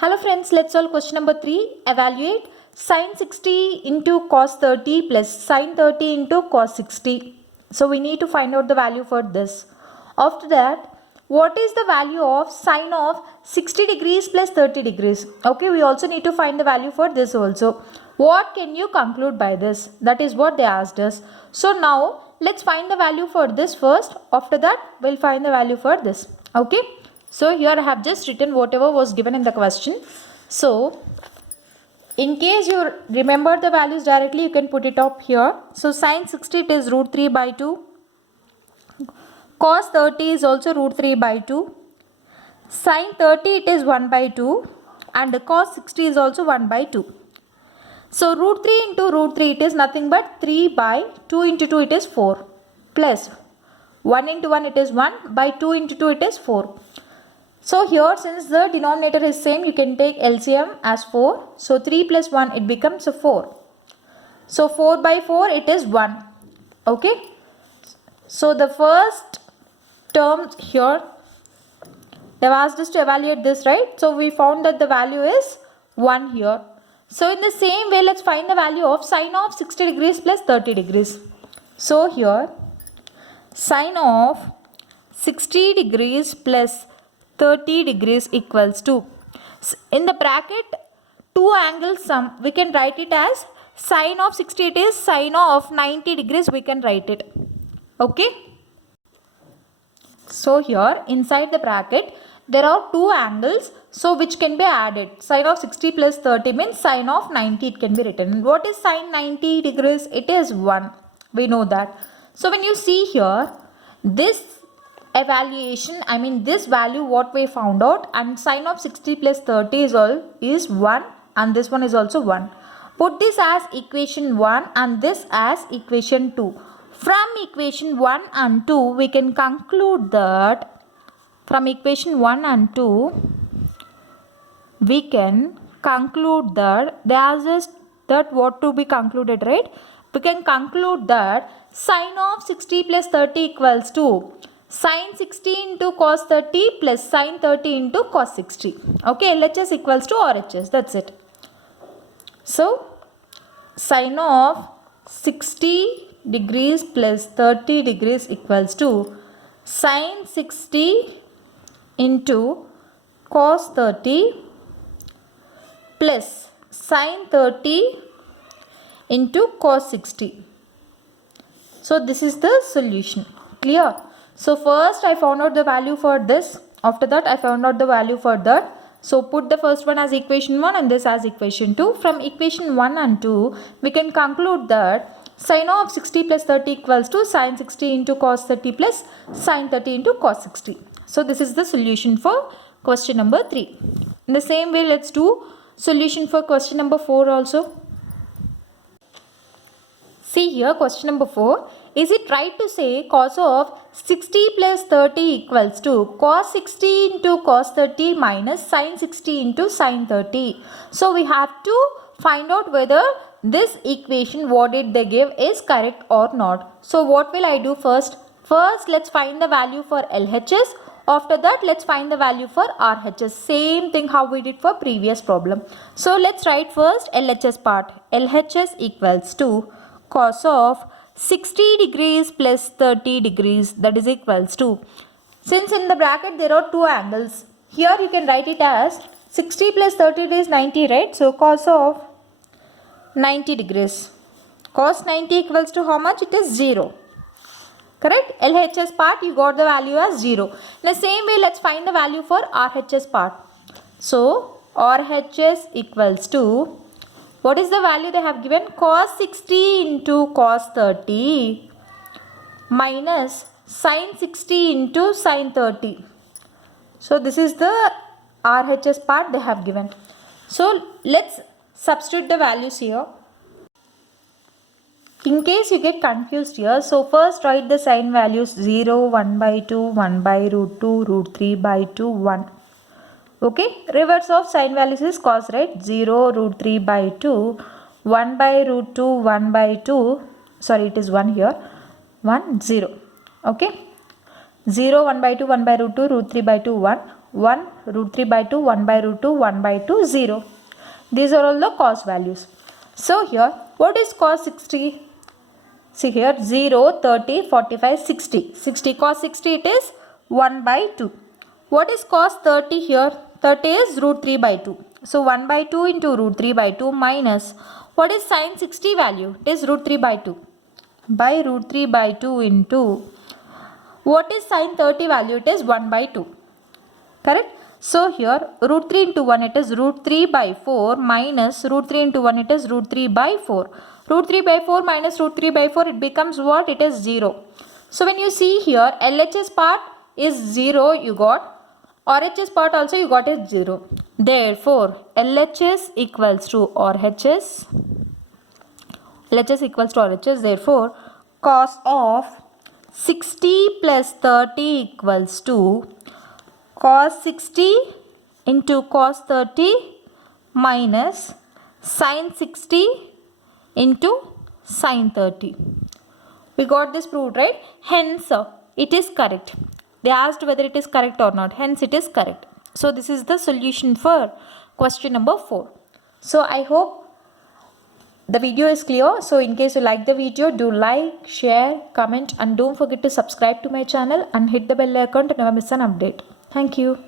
Hello friends, let's solve question number 3. Evaluate sin 60 into cos 30 plus sin 30 into cos 60. So we need to find out the value for this. After that, what is the value of sin of 60 degrees plus 30 degrees? Okay, we also need to find the value for this also. What can you conclude by this? That is what they asked us. So now let's find the value for this first. After that, we'll find the value for this. Okay. So here I have just written whatever was given in the question. So in case you remember the values directly, you can put it up here. So sin 60 it is root 3 by 2. Cos 30 is also root 3 by 2. Sin 30 it is 1 by 2. And cos 60 is also 1 by 2. So root 3 into root 3 it is nothing but 3 by 2 into 2 it is 4. Plus 1 into 1 it is 1 by 2 into 2 it is 4. So here since the denominator is same, you can take LCM as 4. So 3 plus 1 it becomes a 4. So 4 by 4 it is 1. Okay. So the first term here, they have asked us to evaluate this, right? So we found that the value is 1 here. So in the same way, let's find the value of sin of 60 degrees plus 30 degrees. So here sin of 60 degrees plus 30 degrees equals to, in the bracket 2 angles sum, we can write it as sin of 60 it is sin of 90 degrees, we can write it. Okay. So here inside the bracket there are 2 angles, so which can be added. Sin of 60 plus 30 means sin of 90 it can be written. What is sin 90 degrees? It is 1. We know that. So when you see here, this evaluation, I mean this value what we found out, and sin of 60 plus 30 is 1 and this one is also 1. Put this as equation 1 and this as equation 2. From equation 1 and 2 we can conclude that, from equation 1 and 2 we can conclude that there is that what to be concluded, right? We can conclude that sin of 60 plus 30 equals to sin 60 into cos 30 plus sin 30 into cos 60. Okay, LHS equals to RHS. That's it. So, sin of 60 degrees plus 30 degrees equals to sin 60 into cos 30 plus sin 30 into cos 60. So, this is the solution. Clear? So first I found out the value for this. After that I found out the value for that. So put the first one as equation 1 and this as equation 2. From equation 1 and 2 we can conclude that sin of 60 plus 30 equals to sin 60 into cos 30 plus sin 30 into cos 60. So this is the solution for question number 3. In the same way, let's do solution for question number 4 also. See here, question number 4. Is it right to say cos of 60 plus 30 equals to cos 60 into cos 30 minus sin 60 into sin 30? So we have to find out whether this equation what did they give is correct or not. So what will I do first? First let's find the value for LHS. After that let's find the value for RHS. Same thing how we did for previous problem. So let's write first LHS part. LHS equals to cos of 60 degrees plus 30 degrees, that is equals to, since in the bracket there are 2 angles, here you can write it as 60 plus 30 is 90, right? So cos of 90 degrees. Cos 90 equals to how much? It is 0. Correct? LHS part you got the value as 0. In the same way let's find the value for RHS part. So RHS equals to, what is the value they have given? Cos 60 into cos 30 minus sin 60 into sin 30. So this is the RHS part they have given. So let's substitute the values here. In case you get confused here, so first write the sign values 0, 1 by 2, 1 by root 2, root 3 by 2, 1. Okay, reverse of sign values is cos, right? 0, root 3 by 2, 1 by root 2, 1 by 2, sorry it is 1 here, 1, 0. Okay, 0, 1 by 2, 1 by root 2, root 3 by 2, 1. 1, root 3 by 2, 1 by root 2, 1 by 2, 0. These are all the cos values. So here, what is cos 60? See here, 0, 30, 45, 60. 60 cos 60 it is 1 by 2. What is cos 30 here? 30 is root 3 by 2. So 1 by 2 into root 3 by 2 minus, what is sin 60 value? It is root 3 by 2. By root 3 by 2 into, what is sin 30 value? It is 1 by 2. Correct? So here root 3 into 1 it is root 3 by 4 minus root 3 into 1 it is root 3 by 4. Root 3 by 4 minus root 3 by 4, it becomes what? It is 0. So when you see here, LHS part is 0 you got. RHS part also you got is 0. Therefore, LHS equals to RHS. LHS equals to RHS. Therefore, cos of 60 plus 30 equals to cos 60 into cos 30 minus sin 60 into sin 30. We got this proved, right? Hence, it is correct. They asked whether it is correct or not. Hence, it is correct. So, this is the solution for question number 4. So, I hope the video is clear. So, in case you like the video, do like, share, comment and don't forget to subscribe to my channel and hit the bell icon to never miss an update. Thank you.